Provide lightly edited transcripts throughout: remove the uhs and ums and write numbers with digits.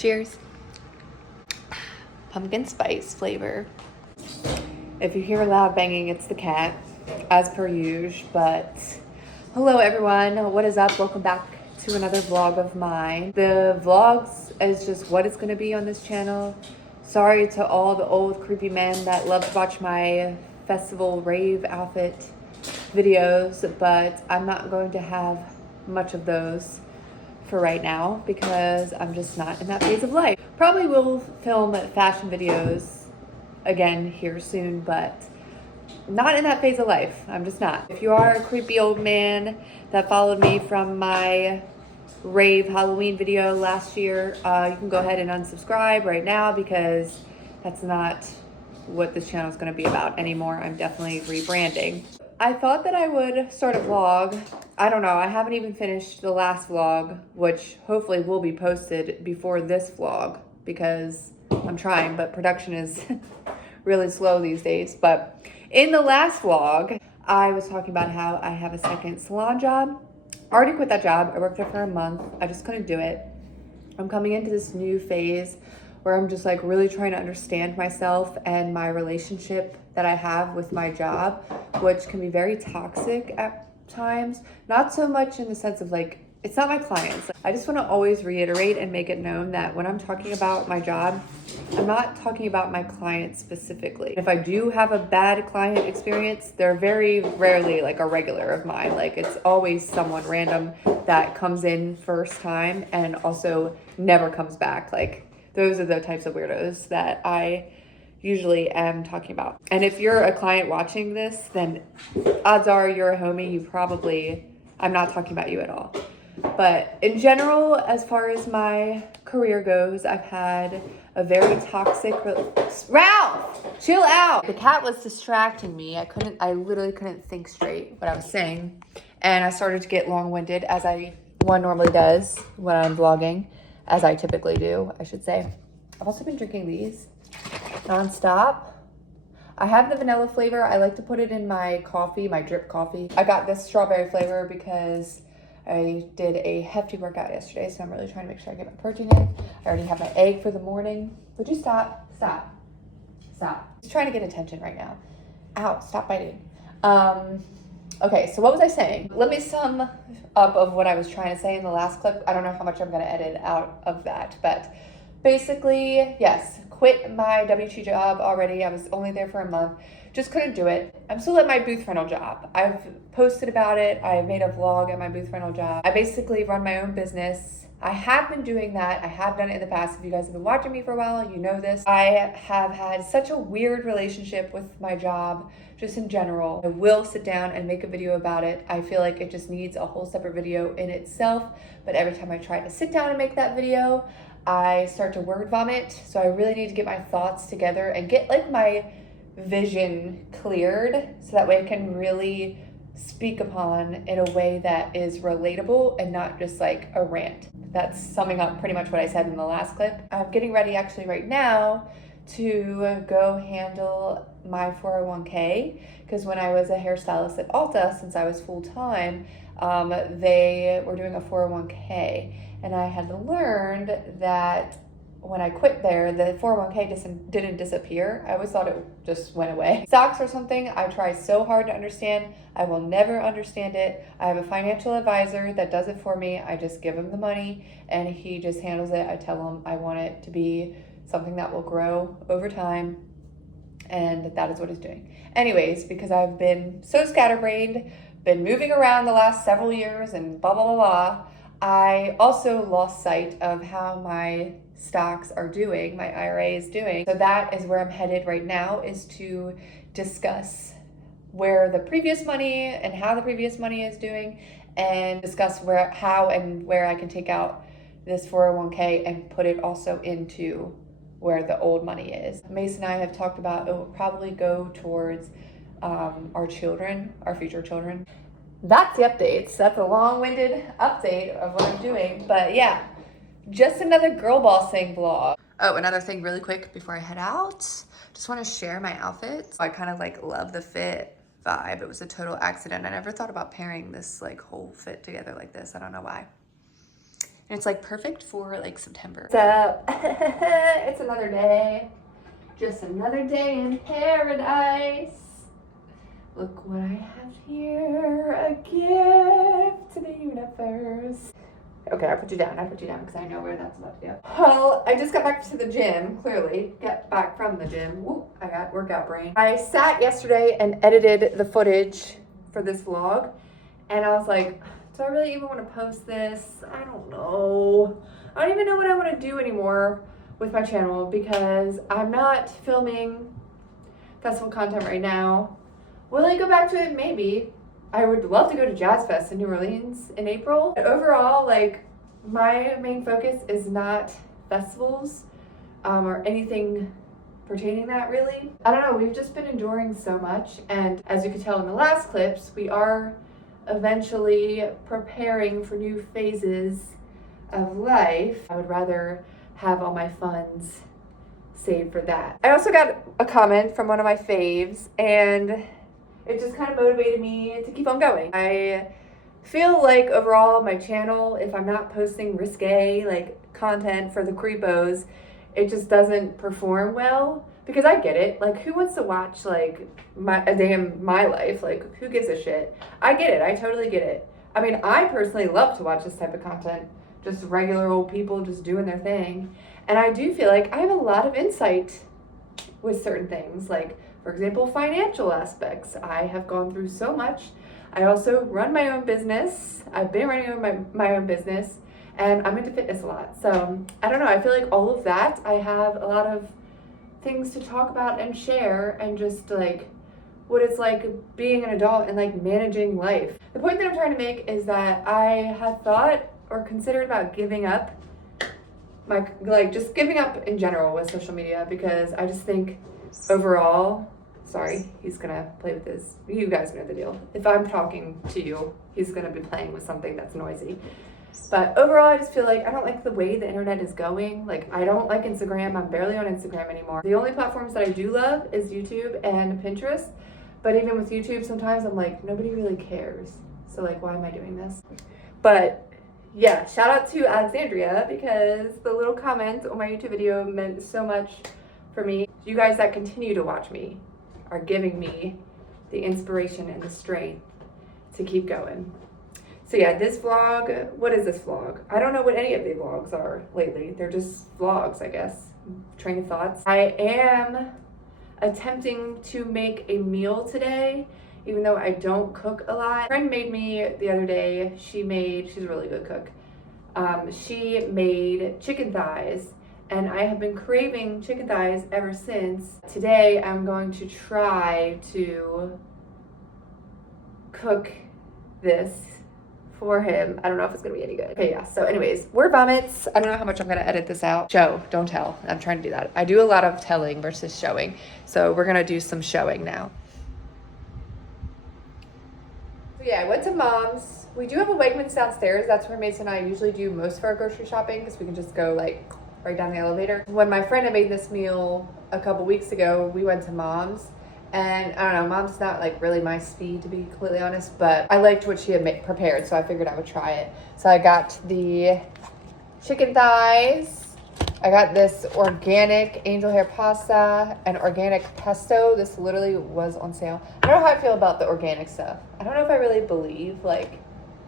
Cheers. Pumpkin spice flavor. If you hear loud banging, it's the cat, as per usual. But hello everyone, what is up? Welcome back to another vlog of mine. The vlogs is just what it's going to be on this channel. Sorry to all the old creepy men that love to watch my festival rave outfit videos, but I'm not going to have much of those for right now because I'm just not in that phase of life. Probably will film fashion videos again here soon, but not in that phase of life. I'm just not. If you are a creepy old man that followed me from my rave Halloween video last year, you can go ahead and unsubscribe right now because that's not what this channel is going to be about anymore. I'm definitely rebranding. I thought that I would start a vlog. I don't know, I haven't even finished the last vlog, which hopefully will be posted before this vlog because I'm trying, but production is really slow these days. But in the last vlog, I was talking about how I have a second salon job. I already quit that job. I worked there for a month. I just couldn't do it. I'm coming into this new phase where I'm just like really trying to understand myself and my relationship that I have with my job, which can be very toxic at times. Not so much in the sense of like, it's not my clients. I just want to always reiterate and make it known that when I'm talking about my job, I'm not talking about my clients specifically. If I do have a bad client experience, they're very rarely like a regular of mine. Like it's always someone random that comes in first time and also never comes back. Like those are the types of weirdos that I usually am talking about. And if you're a client watching this, then odds are you're a homie. You probably, I'm not talking about you at all. But in general, as far as my career goes, I've had a very toxic, Ralph, chill out. The cat was distracting me. I literally couldn't think straight what I was saying. And I started to get long-winded as one normally does when I'm vlogging, as I typically do, I should say. I've also been drinking these nonstop. I have the vanilla flavor. I like to put it in my coffee, my drip coffee. I got this strawberry flavor because I did a hefty workout yesterday, so I'm really trying to make sure I get my protein in. I already have my egg for the morning. Would you stop? Stop. Stop. He's trying to get attention right now. Ow, stop biting. Okay, so what was I saying? Let me sum up of what I was trying to say in the last clip. I don't know how much I'm gonna edit out of that, but basically, yes, quit my W2 job already. I was only there for a month. Just couldn't do it. I'm still at my booth rental job. I've posted about it. I made a vlog at my booth rental job. I basically run my own business. I have been doing that. I have done it in the past. If you guys have been watching me for a while, you know this. I have had such a weird relationship with my job, just in general. I will sit down and make a video about it. I feel like it just needs a whole separate video in itself. But every time I try to sit down and make that video, I start to word vomit. So I really need to get my thoughts together and get like my vision cleared so that way I can really speak upon in a way that is relatable and not just like a rant. That's summing up pretty much what I said in the last clip. I'm getting ready actually right now to go handle my 401k because when I was a hairstylist at Ulta, since I was full-time, they were doing a 401k and I had learned that when I quit there, the 401k didn't disappear. I always thought it just went away. Stocks are something I try so hard to understand. I will never understand it. I have a financial advisor that does it for me. I just give him the money and he just handles it. I tell him I want it to be something that will grow over time, and that is what he's doing. Anyways, because I've been so scatterbrained, been moving around the last several years and blah, blah, blah, blah, I also lost sight of how my stocks are doing, my IRA is doing. So that is where I'm headed right now, is to discuss where the previous money and how the previous money is doing, and discuss how and where I can take out this 401k and put it also into where the old money is. Mace and I have talked about it will probably go towards our children, our future children. That's the updates. That's a long-winded update of what I'm doing. But yeah, just another girl bossing vlog. Oh, another thing really quick before I head out. Just want to share my outfit. I kind of like love the fit vibe. It was a total accident. I never thought about pairing this like whole fit together like this. I don't know why. And it's like perfect for like September. So it's another day. Just another day in paradise. Look what I have here. A gift to the universe. Okay, I put you down because I know where that's about to go. Well, I just got back to the gym, clearly. Got back from the gym. Woo, I got workout brain. I sat yesterday and edited the footage for this vlog. And I was like, do I really even want to post this? I don't know. I don't even know what I want to do anymore with my channel because I'm not filming festival content right now. Will I go back to it? Maybe. I would love to go to Jazz Fest in New Orleans in April. But overall, like, my main focus is not festivals or anything pertaining to that really. I don't know, we've just been enduring so much, and as you could tell in the last clips, we are eventually preparing for new phases of life. I would rather have all my funds saved for that. I also got a comment from one of my faves, and it just kind of motivated me to keep on going. I feel like overall my channel, if I'm not posting risque like content for the creepos, it just doesn't perform well. Because I get it, like who wants to watch like a day in my life? Like who gives a shit? I get it, I totally get it. I mean, I personally love to watch this type of content. Just regular old people just doing their thing. And I do feel like I have a lot of insight with certain things. Like, for example, financial aspects. I have gone through so much. I also run my own business. I've been running my own business. And I'm into fitness a lot. So, I don't know, I feel like all of that, I have a lot of things to talk about and share, and just like what it's like being an adult and like managing life. The point that I'm trying to make is that I had thought or considered about giving up just giving up in general with social media, because I just think overall, sorry, he's gonna play with this. You guys know the deal. If I'm talking to you, he's gonna be playing with something that's noisy. But overall, I just feel like I don't like the way the internet is going. Like, I don't like Instagram. I'm barely on Instagram anymore. The only platforms that I do love is YouTube and Pinterest. But even with YouTube, sometimes I'm like, nobody really cares. So like, why am I doing this? But yeah, shout out to Alexandria, because the little comment on my YouTube video meant so much for me. You guys that continue to watch me are giving me the inspiration and the strength to keep going. So yeah, this vlog, what is this vlog? I don't know what any of the vlogs are lately. They're just vlogs, I guess. Train of thoughts. I am attempting to make a meal today, even though I don't cook a lot. A friend made me the other day, she's a really good cook. She made chicken thighs, and I have been craving chicken thighs ever since. Today, I'm going to try to cook this for him. I don't know if it's gonna be any good. Okay, yeah, so anyways, word vomits. I don't know how much I'm gonna edit this out. Show, don't tell. I'm trying to do that. I do a lot of telling versus showing. So we're gonna do some showing now. So yeah, I went to Mom's. We do have a Wegmans downstairs. That's where Mason and I usually do most of our grocery shopping, because we can just go like right down the elevator. When my friend had made this meal a couple weeks ago, we went to Mom's. And I don't know, Mom's not like really my speed, to be completely honest, but I liked what she had prepared, so I figured I would try it. So I got the chicken thighs. I got this organic angel hair pasta and organic pesto. This literally was on sale. I don't know how I feel about the organic stuff. I don't know if I really believe like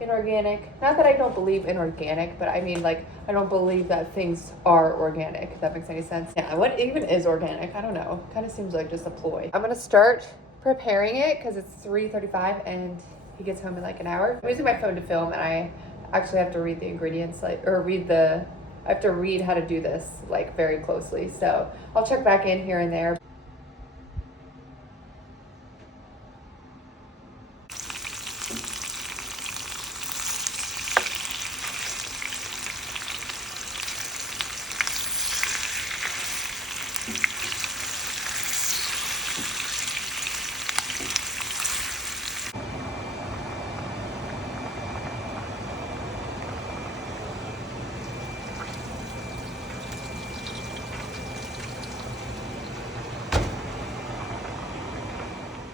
in organic. Not that I don't believe in organic, but I mean like I don't believe that things are organic, if that makes any sense. Yeah, what even is organic? I don't know. Kind of seems like just a ploy. I'm gonna start preparing it because it's 3:35 and he gets home in like an hour. I'm using my phone to film, and I actually have to read the ingredients, I have to read how to do this like very closely. So I'll check back in here and there.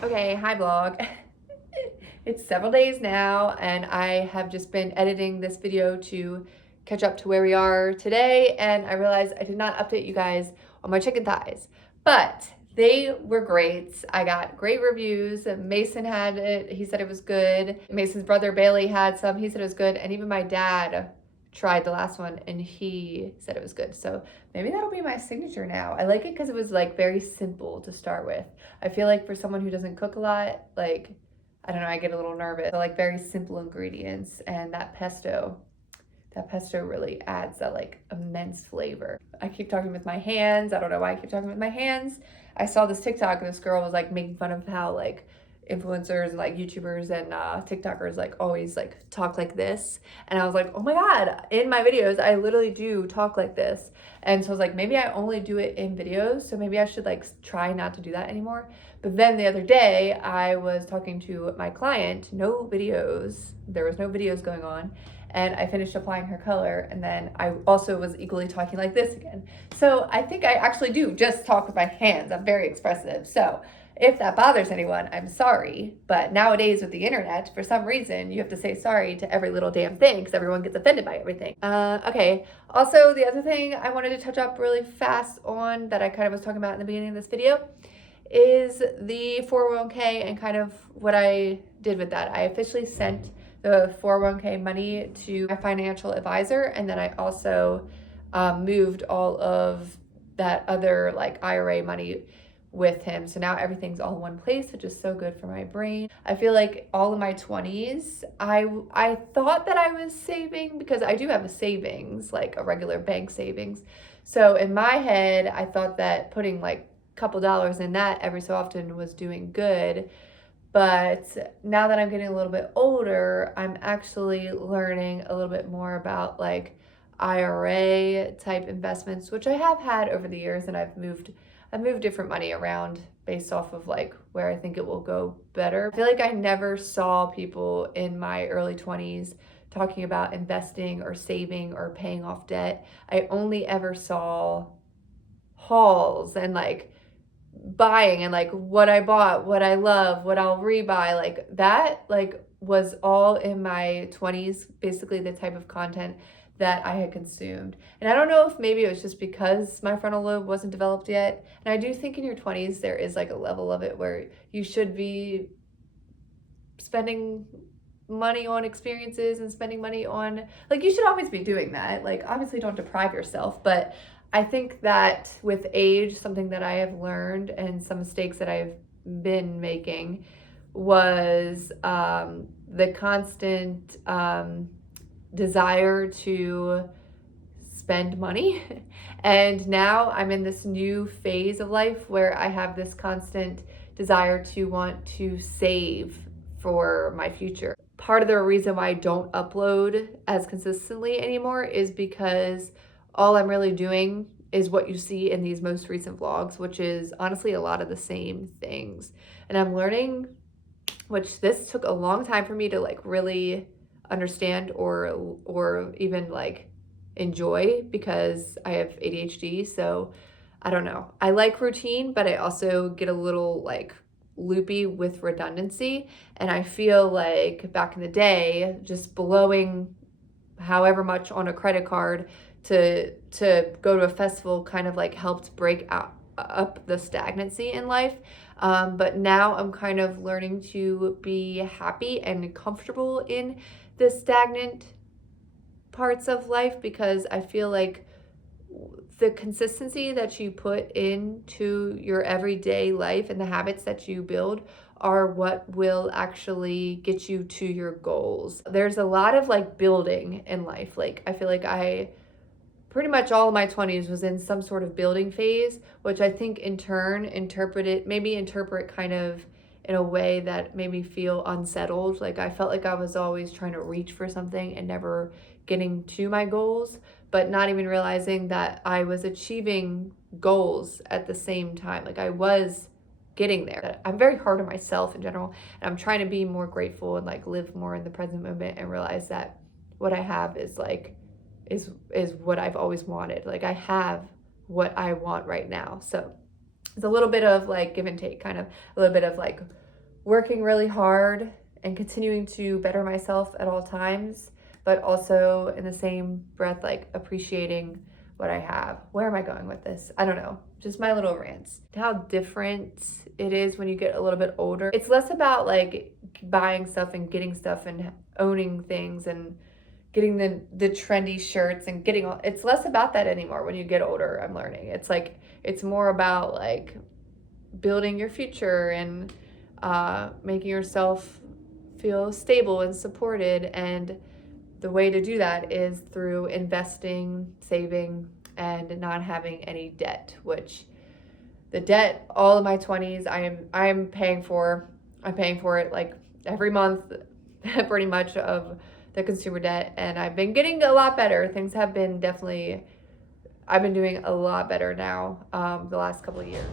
Okay, hi vlog. It's several days now, and I have just been editing this video to catch up to where we are today, and I realized I did not update you guys on my chicken thighs, but they were great. I got great reviews. Mason had it. He said it was good. Mason's brother Bailey had some. He said it was good. And even my dad tried the last one and he said it was good. So maybe that'll be my signature now. I like it because it was like very simple to start with. I feel like for someone who doesn't cook a lot, like, I don't know, I get a little nervous. So like very simple ingredients, and that pesto really adds that like immense flavor. I keep talking with my hands. I don't know why I keep talking with my hands. I saw this TikTok and this girl was like making fun of how like influencers and like YouTubers and TikTokers like always like talk like this. And I was like, oh my God, in my videos, I literally do talk like this. And so I was like, maybe I only do it in videos. So maybe I should like try not to do that anymore. But then the other day I was talking to my client, no videos. There was no videos going on. And I finished applying her color, and then I also was equally talking like this again. So I think I actually do just talk with my hands. I'm very expressive. So if that bothers anyone, I'm sorry. But nowadays with the internet, for some reason, you have to say sorry to every little damn thing because everyone gets offended by everything. Okay. Also, the other thing I wanted to touch up really fast on that I kind of was talking about in the beginning of this video is the 401k and kind of what I did with that. I officially sent the 401k money to my financial advisor, and then I also moved all of that other like IRA money with him. So now everything's all in one place, which is so good for my brain. I feel like all of my 20s, I thought that I was saving because I do have a savings, like a regular bank savings. So in my head, I thought that putting like a couple dollars in that every so often was doing good. But now that I'm getting a little bit older, I'm actually learning a little bit more about like IRA type investments, which I have had over the years, and I've moved different money around based off of like where I think it will go better. I feel like I never saw people in my early 20s talking about investing or saving or paying off debt. I only ever saw hauls and like buying and like what I bought, what I love, what I'll rebuy, like that like was all in my 20s, basically the type of content that I had consumed. And I don't know if maybe it was just because my frontal lobe wasn't developed yet. And I do think in your 20s there is like a level of it where you should be spending money on experiences and spending money on, like, you should always be doing that. Like, obviously don't deprive yourself, but I think that with age, something that I have learned and some mistakes that I've been making was the constant desire to spend money. And now I'm in this new phase of life where I have this constant desire to want to save for my future. Part of the reason why I don't upload as consistently anymore is because all I'm really doing is what you see in these most recent vlogs, which is honestly a lot of the same things. And I'm learning, which this took a long time for me to like really understand or even like enjoy, because I have ADHD. So I don't know. I like routine, but I also get a little like loopy with redundancy. And I feel like back in the day, just blowing however much on a credit card to go to a festival kind of like helped break up the stagnancy in life. But now I'm kind of learning to be happy and comfortable in the stagnant parts of life, because I feel like the consistency that you put into your everyday life and the habits that you build are what will actually get you to your goals. There's a lot of like building in life. Like I feel like I pretty much all of my 20s was in some sort of building phase, which I think in turn interpret kind of in a way that made me feel unsettled. Like I felt like I was always trying to reach for something and never getting to my goals, but not even realizing that I was achieving goals at the same time. Like I was getting there. I'm very hard on myself in general, and I'm trying to be more grateful and like live more in the present moment and realize that what I have is like is what I've always wanted. Like I have what I want right now. So it's a little bit of like give and take, kind of a little bit of like working really hard and continuing to better myself at all times, but also in the same breath, like appreciating what I have. Where am I going with this? I don't know. Just my little rants. How different it is when you get a little bit older. It's less about like buying stuff and getting stuff and owning things and getting the trendy shirts and getting all, it's less about that anymore when you get older. I'm learning. It's like, it's more about like building your future and making yourself feel stable and supported. And the way to do that is through investing, saving, and not having any debt, which the debt, all of my 20s, I'm paying for. I'm paying for it like every month, pretty much, of the consumer debt. And I've been getting a lot better. Things have been definitely, I've been doing a lot better now the last couple of years.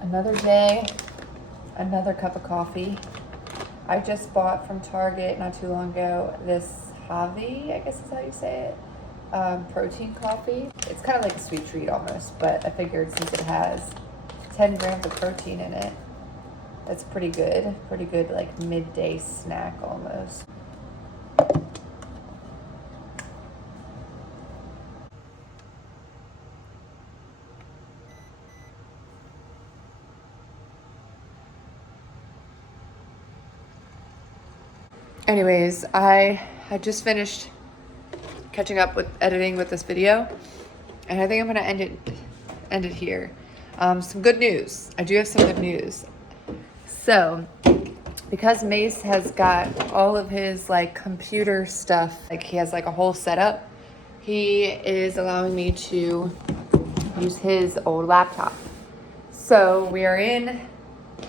Another day, another cup of coffee. I just bought from Target not too long ago this Javi, I guess is how you say it, protein coffee. It's kind of like a sweet treat almost, but I figured since it has 10 grams of protein in it, that's pretty good like midday snack almost. Anyways, I had just finished catching up with editing with this video, and I think I'm gonna end it here. Some good news. I do have some good news. So, because Mace has got all of his like computer stuff, like he has like a whole setup, he is allowing me to use his old laptop. So we are in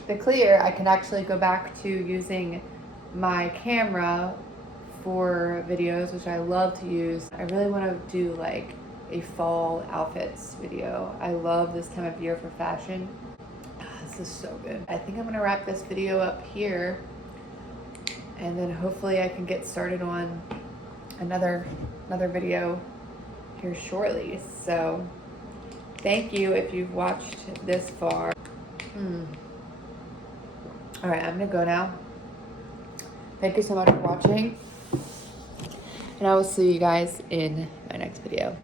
the clear. I can actually go back to using my camera for videos, which I love to use. I really want to do like a fall outfits video. I love this time of year for fashion. This is so good. I think I'm gonna wrap this video up here, and then hopefully I can get started on another video here shortly. So thank you if you've watched this far. All right, I'm gonna go now. Thank you so much for watching, and I will see you guys in my next video.